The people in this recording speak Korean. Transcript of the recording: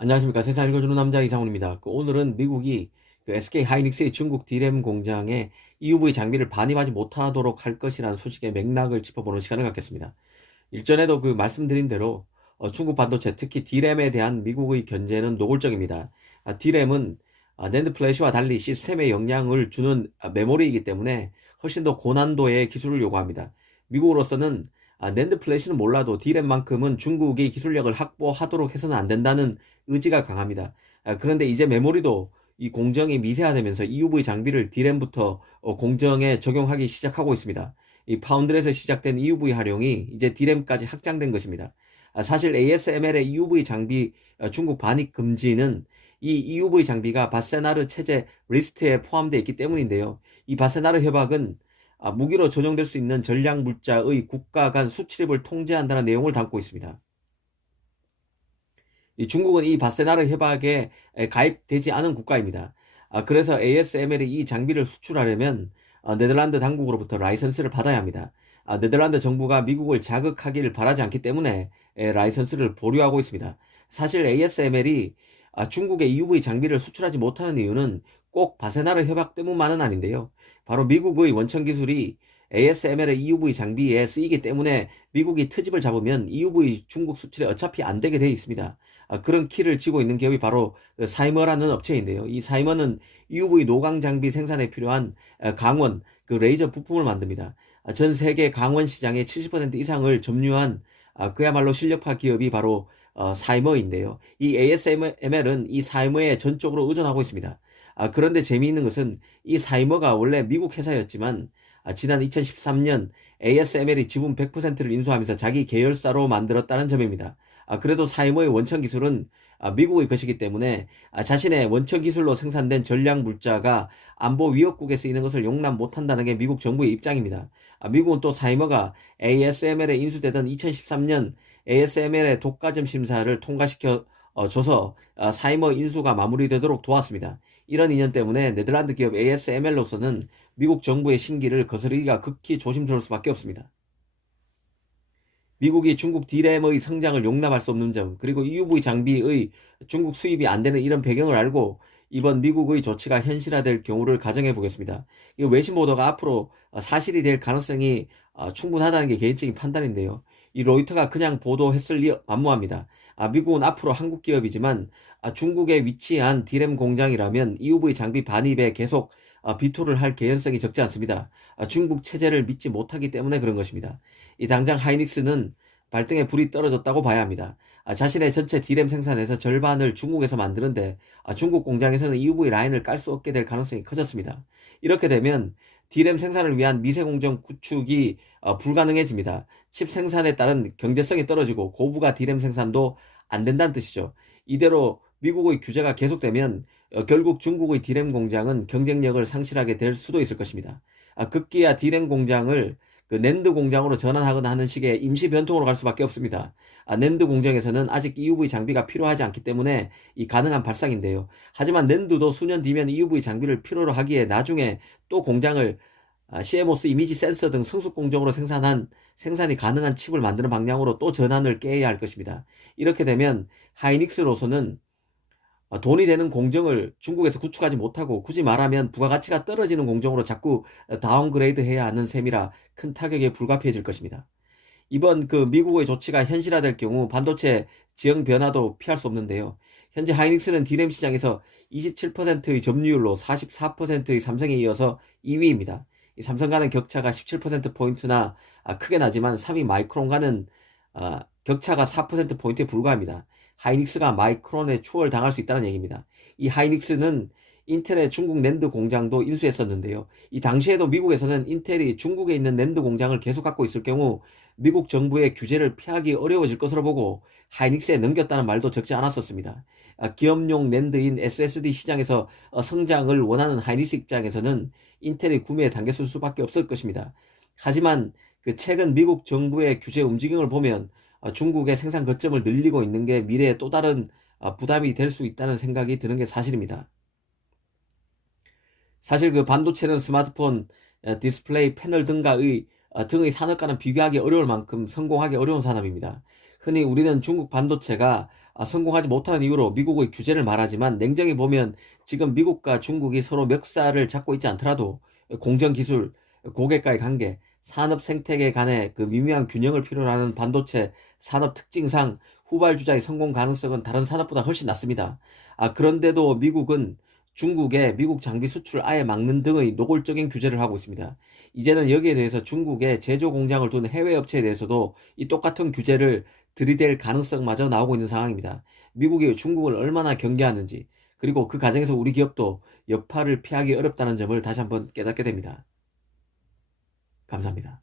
안녕하십니까. 세상 읽어주는 남자 이상훈입니다. 오늘은 미국이 SK 하이닉스의 중국 D램 공장에 EUV 장비를 반입하지 못하도록 할 것이라는 소식의 맥락을 짚어보는 시간을 갖겠습니다. 일전에도 말씀드린 대로 중국 반도체, 특히 D램에 대한 미국의 견제는 노골적입니다. D램은 낸드 플래시와 달리 시스템에 영향을 주는 메모리이기 때문에 훨씬 더 고난도의 기술을 요구합니다. 미국으로서는 낸드 플래시는 몰라도 D램만큼은 중국의 기술력을 확보하도록 해서는 안 된다는 의지가 강합니다. 그런데 이제 메모리도 이 공정이 미세화되면서 EUV 장비를 D램부터 공정에 적용하기 시작하고 있습니다. 이 파운드에서 시작된 EUV 활용이 이제 D램까지 확장된 것입니다. 사실 ASML의 EUV 장비 중국 반입 금지는 이 EUV 장비가 바세나르 체제 리스트에 포함되어 있기 때문인데요. 이 바세나르 협약은 무기로 전용될 수 있는 전략 물자의 국가 간 수출입을 통제한다는 내용을 담고 있습니다. 이 중국은 이 바세나르 협약에 가입되지 않은 국가입니다. 그래서 ASML이 이 장비를 수출하려면 네덜란드 당국으로부터 라이선스를 받아야 합니다. 네덜란드 정부가 미국을 자극하기를 바라지 않기 때문에 라이선스를 보류하고 있습니다. 사실 ASML이 중국의 EUV 장비를 수출하지 못하는 이유는 꼭 바세나르 협약 때문만은 아닌데요. 바로 미국의 원천 기술이 ASML의 EUV 장비에 쓰이기 때문에 미국이 트집을 잡으면 EUV 중국 수출에 어차피 안 되게 되어 있습니다. 그런 키를 쥐고 있는 기업이 바로 사이머라는 업체인데요. 이 사이머는 UV 노광 장비 생산에 필요한 강원, 레이저 부품을 만듭니다. 전 세계 강원 시장의 70% 이상을 점유한 그야말로 실력파 기업이 바로 사이머인데요. 이 ASML은 이 사이머에 전적으로 의존하고 있습니다. 그런데 재미있는 것은 이 사이머가 원래 미국 회사였지만 지난 2013년 ASML이 지분 100%를 인수하면서 자기 계열사로 만들었다는 점입니다. 그래도 사이머의 원천 기술은 미국의 것이기 때문에 자신의 원천 기술로 생산된 전략 물자가 안보 위협국에 쓰이는 것을 용납 못한다는 게 미국 정부의 입장입니다. 미국은 또 사이머가 ASML에 인수되던 2013년 ASML의 독과점 심사를 통과시켜 줘서 사이머 인수가 마무리되도록 도왔습니다. 이런 인연 때문에 네덜란드 기업 ASML로서는 미국 정부의 심기를 거스르기가 극히 조심스러울 수밖에 없습니다. 미국이 중국 D램의 성장을 용납할 수 없는 점, 그리고 EUV 장비의 중국 수입이 안 되는 이런 배경을 알고 이번 미국의 조치가 현실화될 경우를 가정해 보겠습니다. 이 외신 보도가 앞으로 사실이 될 가능성이 충분하다는 게 개인적인 판단인데요. 이 로이터가 그냥 보도했을 리 만무합니다. 미국은 앞으로 한국 기업이지만 중국에 위치한 D램 공장이라면 EUV 장비 반입에 계속 비토를 할 개연성이 적지 않습니다. 중국 체제를 믿지 못하기 때문에 그런 것입니다. 이 당장 하이닉스는 발등에 불이 떨어졌다고 봐야 합니다. 자신의 전체 D램 생산에서 절반을 중국에서 만드는데 중국 공장에서는 EUV 라인을 깔 수 없게 될 가능성이 커졌습니다. 이렇게 되면 D램 생산을 위한 미세공정 구축이 불가능해집니다. 칩 생산에 따른 경제성이 떨어지고 고부가 D램 생산도 안 된다는 뜻이죠. 이대로 미국의 규제가 계속되면 결국 중국의 D램 공장은 경쟁력을 상실하게 될 수도 있을 것입니다. 급기야 D램 공장을 낸드 공장으로 전환하거나 하는 식의 임시 변통으로 갈 수밖에 없습니다. 낸드 공장에서는 아직 EUV 장비가 필요하지 않기 때문에 이 가능한 발상인데요. 하지만 낸드도 수년 뒤면 EUV 장비를 필요로 하기에 나중에 또 공장을 CMOS 이미지 센서 등 성숙 공정으로 생산이 가능한 칩을 만드는 방향으로 또 전환을 깨야 할 것입니다. 이렇게 되면 하이닉스로서는 돈이 되는 공정을 중국에서 구축하지 못하고 굳이 말하면 부가가치가 떨어지는 공정으로 자꾸 다운그레이드 해야 하는 셈이라 큰 타격에 불가피해질 것입니다. 이번 미국의 조치가 현실화될 경우 반도체 지형 변화도 피할 수 없는데요. 현재 하이닉스는 D램 시장에서 27%의 점유율로 44%의 삼성에 이어서 2위입니다. 이 삼성과는 격차가 17%포인트나 크게 나지만 3위 마이크론과는 격차가 4%포인트에 불과합니다. 하이닉스가 마이크론에 추월당할 수 있다는 얘기입니다. 이 하이닉스는 인텔의 중국 낸드 공장도 인수했었는데요. 이 당시에도 미국에서는 인텔이 중국에 있는 낸드 공장을 계속 갖고 있을 경우 미국 정부의 규제를 피하기 어려워질 것으로 보고 하이닉스에 넘겼다는 말도 적지 않았었습니다. 기업용 낸드인 SSD 시장에서 성장을 원하는 하이닉스 입장에서는 인텔의 구매에 당겼을 수밖에 없을 것입니다. 하지만 최근 미국 정부의 규제 움직임을 보면 중국의 생산 거점을 늘리고 있는 게 미래에 또 다른 부담이 될 수 있다는 생각이 드는 게 사실입니다. 사실 반도체는 스마트폰, 디스플레이 패널 등의 산업과는 비교하기 어려울 만큼 성공하기 어려운 산업입니다. 흔히 우리는 중국 반도체가 성공하지 못하는 이유로 미국의 규제를 말하지만 냉정히 보면 지금 미국과 중국이 서로 멱살을 잡고 있지 않더라도 공정기술, 고객과의 관계, 산업 생태계 간의 그 미묘한 균형을 필요로 하는 반도체 산업 특징상 후발주자의 성공 가능성은 다른 산업보다 훨씬 낮습니다. 그런데도 미국은 중국에 미국 장비 수출 아예 막는 등의 노골적인 규제를 하고 있습니다. 이제는 여기에 대해서 중국의 제조 공장을 둔 해외 업체에 대해서도 이 똑같은 규제를 들이댈 가능성마저 나오고 있는 상황입니다. 미국이 중국을 얼마나 경계하는지, 그리고 그 과정에서 우리 기업도 여파를 피하기 어렵다는 점을 다시 한번 깨닫게 됩니다. 감사합니다.